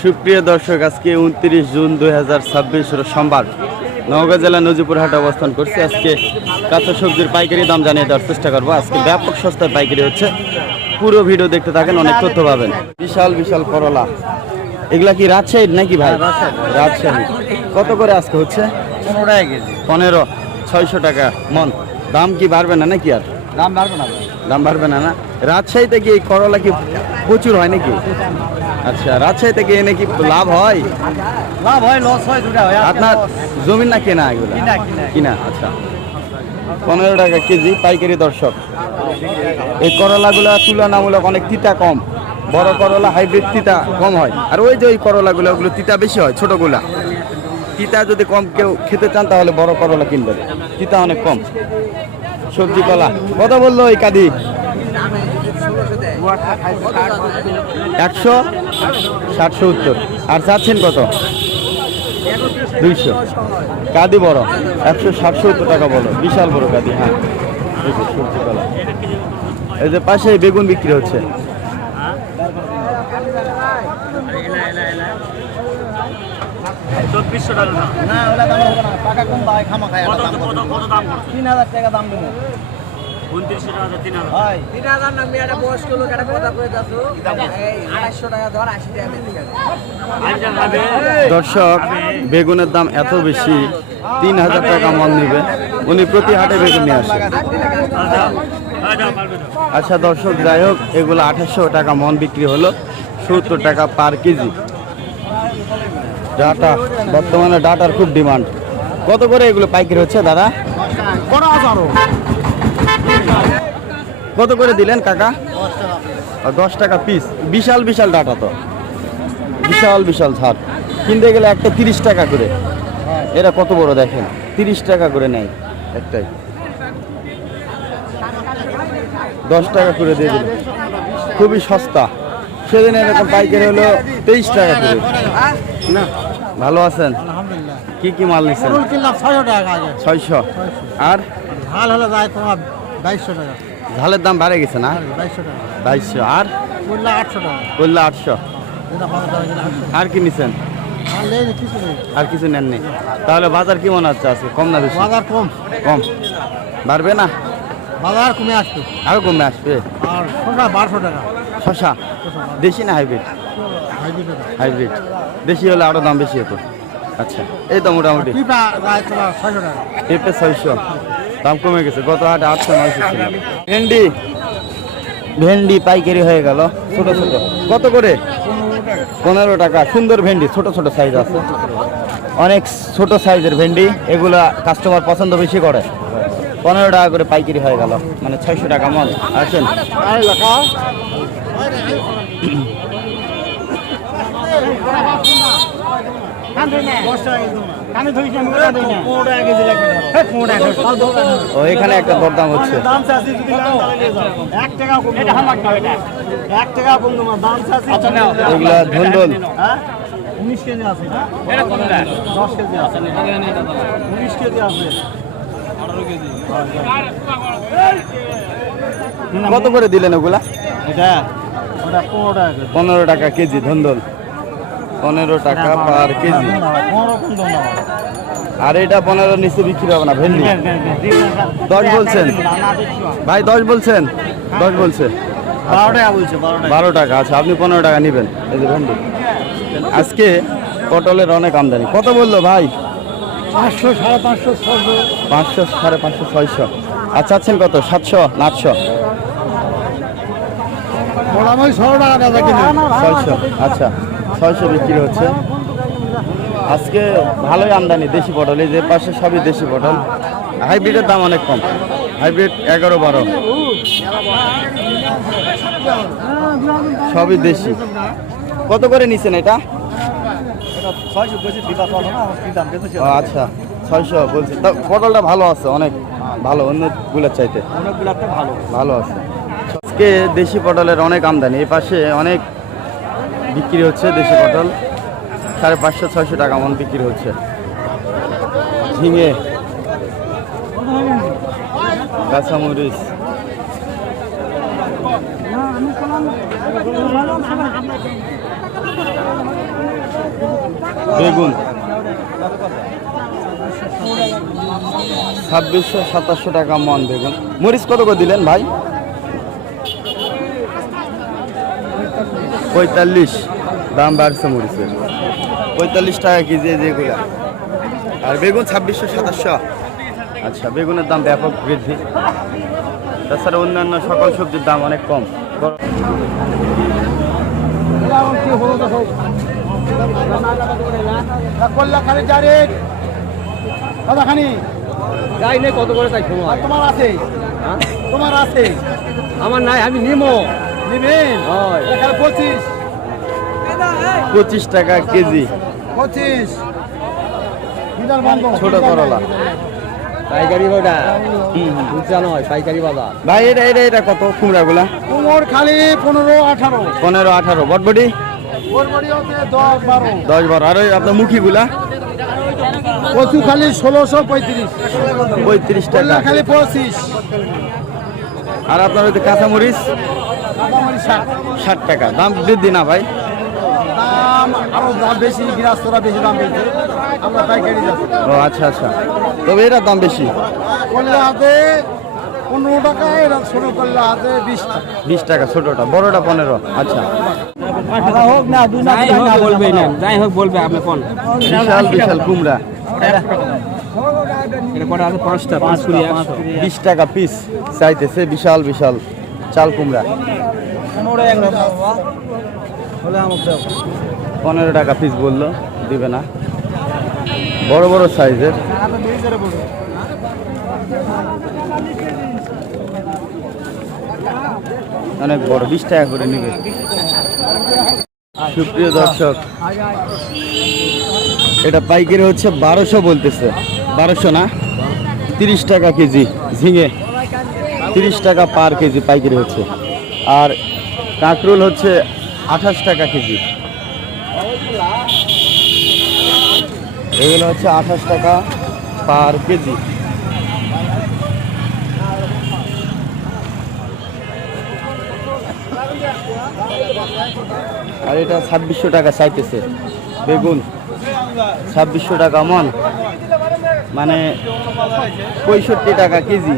সুপ্রিয় দর্শক, আজকে 29 জুন 2026 সোমবার নওগাঁ জেলা নজিপুর হাটে অবস্থান করছি। আজকে কাঁচা সবজির পাইকারি দাম জানিয়ে দেওয়ার চেষ্টা করবো। আজকে ব্যাপক সস্তায় পাইকারি হচ্ছে, পুরো ভিডিও দেখতে থাকেন, অনেক তথ্য পাবেন। বিশাল বিশাল করলা, এগুলা কি রাজশাহীর নাকি ভাই? রাজশাহী। কত করে আজকে হচ্ছে? 15 টাকা কেজি। 15, 600 টাকা মন। দাম কি বাড়বে না নাকি? আর দাম বাড়বে না? দাম বাড়বে না। রাজশাহীতে কি এই করলা কি প্রচুর হয় নাকি? আচ্ছা, রাজশাহী থেকে এনে কি লাভ হয়? লাভ হয়, লস হয়, দুটা হয়। আপনার জমি না কেনা? এগুলো কিনা। আচ্ছা, 15 টাকা কেজি পাইকারি। দর্শক, এই করলাগুলো তুলনামূলক অনেক তিতা কম। বড় করলা হাইব্রিড তিতা কম হয়, আর ওই যে ওই করলাগুলো ওগুলো তিতা বেশি হয়। ছোটগুলা তিতা যদি কম কেউ খেতে চান তাহলে বড় করলা কিনবেন, তিতা অনেক কম। সবজি কলা কত বললো এই কাদি? 160-70। আর চাচ্ছেন কত? 200। কাদি বড় 160-70 টাকা বলো, বিশাল বড় কাদি। হ্যাঁ, এই যে সবজি কলা। এই যে পাশে বেগুন বিক্রি হচ্ছে। দর্শক, বেগুনের দাম এত বেশি, 3000 টাকা মন নিবে উনি প্রতি হাটে বেগুন নিয়ে আসে। আচ্ছা দর্শক, যাই হোক, এগুলো 2800 টাকা মন বিক্রি হলো, 70 টাকা পার কেজি। ডাটা, বর্তমানে ডাটার খুব ডিমান্ড। কত করে এগুলো পাইকারি হচ্ছে দাদা? কত করে দিলেন কাকা? 10 টাকা পিস। বিশাল বিশাল ডাটা, তো বিশাল বিশাল ঝাড়। কিনতে গেলে একটা 30 টাকা করে। এরা কত বড় দেখেন, 30 টাকা করে নেয় একটাই। 10 টাকা করে দিয়ে দিল, খুবই সস্তা। সেদিন এরকম পাইকারি হলো 23 টাকা করে। না, ভালো আছেন? কি কি মাল নিচ্ছেন? 600। আর ঝাল হলে যায় তোমার 2200 টাকা। ঝালের দাম বাড়ে গেছে না? 2200। আর 800 টাকা। করলে 800। আর কি নিচ্ছেন? আর কিছু নেননি? তাহলে বাজার কি মনে হচ্ছে আছে? কম না বেশি? বাজার কম। কম বাড়বে না? বাজার কমে আসবে, আরো কমে আসবে। আর শসা 1200 টাকা। শশা দেশি না হাইব্রিড? হাইব্রিড। দেশি হলে আরো দাম বেশি হতো। আচ্ছা, এই তো মোটামুটি। পিপা যায় তোমার 600 টাকা। পেঁপে 600, দাম কমে গেছে। গত হাটে 800-900 ছিল। ভেন্ডি, ভেন্ডি পাইকারি হয়ে গেল ছোট ছোট। কত করে? 15 টাকা। সুন্দর ভেন্ডি, ছোট ছোট সাইজ আছে, অনেক ছোট সাইজের ভেন্ডি। এগুলা কাস্টমার পছন্দ বেশি করে। 15 টাকা করে পাইকারি হয়ে গেল, মানে 600 টাকা মন। আসেন, ও এখানে একটা দরদাম হচ্ছে। এগুলা ধুন্দল 19 কেজি আছে, 10 কেজি আছে, 19 কেজি আছে, 18 কেজি। কত করে দিলেন ওগুলা? এটা 15 টাকা কেজি ধুন্দল। 15 টাকা পার কেজি। আর এটা 15 নিচে বিক্রি হবে না ভেন্ডি? 10 বলছেন ভাই? 10 বলছেন? 10 বলছে। 12 টাকা বলছে। 12 টাকা। আচ্ছা, আপনি 15 টাকা নেবেন। এই যে ভেন্ডি। আজকে পটলের অনেক আমদানি। কত বললো ভাই? 500, 550, 600। 500, 550, 600। আচ্ছা, আছেন কত? 700 না 800? 600। আচ্ছা, 600 বিক্রি হচ্ছে। আজকে ভালোই আমদানি দেশি পটল। এই যে পাশে সবই দেশি পটল। হাইব্রিডের দাম অনেক কম। হাইব্রিড 11-12, সবই দেশি। কত করে নিছেন এটা? ও আচ্ছা, 600 বলছে। পটলটা ভালো আছে, অনেক ভালো, অন্যগুলোর চাইতে ভালো আছে। আজকে দেশি পটলের অনেক আমদানি। এই পাশে অনেক বিক্রি হচ্ছে দেশি পটল। 550-600 টাকা মন বিক্রি হচ্ছে। ঝিঙে, কাঁচামরিচ, বেগুন 2600-2700 টাকা মন বেগুন। মরিচ কত করে দিলেন ভাই? 45 দাম বাড়ছে মরিচের, 45 টাকা কেজি যেগুলা। আর বেগুন 2600-2700। আচ্ছা, বেগুনের দাম ব্যাপক বৃদ্ধি। তাছাড়া অন্যান্য সকল সবজির দাম অনেক কম। কত করে তাই তোমার আছে? তোমার আছে? আমার নাই, আমি নিমো। নিবেন 25 টাকা কেজি 25। ছোট করলা। পাইকারি ওটা বুঝা নয়, পাইকারি বাজার। ভাই এটা কত কুমড়াগুলা? কুমোর খালি 15-18। 15-18। বটবটি 10-12। আর ওই আপনার মুখিগুলা? কচু খালি 1635। 35 টাকা খালি 25। আর আপনার ওই কাঁচামরিচ 60 টাকা। দাম বৃদ্ধি না ভাই? দাম আরো দাম বেশি, গৃহস্থরা বেশি দাম বেশি, আমরা পাইকারি যাচ্ছি। ও আচ্ছা আচ্ছা, তবে এটার দাম বেশি। করলে হাতে 15 টাকা, এটা ছোট করলে হাতে 20 টাকা। 20 টাকা ছোটটা, বড়টা 15। আচ্ছা, হোক না, যাই হোক বলবে আপনি কোন বিশাল বিশাল কুমড়া। এটা কটা আছে? 5টা, 5 কুড়ি 20 টাকা পিস চাইতেছে বিশাল বিশাল চাল কুমড়া। 15 টাকা পিস বললো, দিবে না। বড় বড় সাইজের। অনেক বড়, 20 টাকা করে নিবে। সুপ্রিয় দর্শক, এটা পাইকারি হচ্ছে 1200 বলতেছে। 1200 না, 30 টাকা কেজি ঝিঙে, 30 টাকা পার কেজি পাইকারি হচ্ছে। আর কাঁকরোল হচ্ছে 28 টাকা কেজি। এগুলো হচ্ছে 28 টাকা পার কেজি। আর এটা 2600 টাকা চাইতেছে বেগুন। 2600 টাকা মন, মানে 65 টাকা কেজি।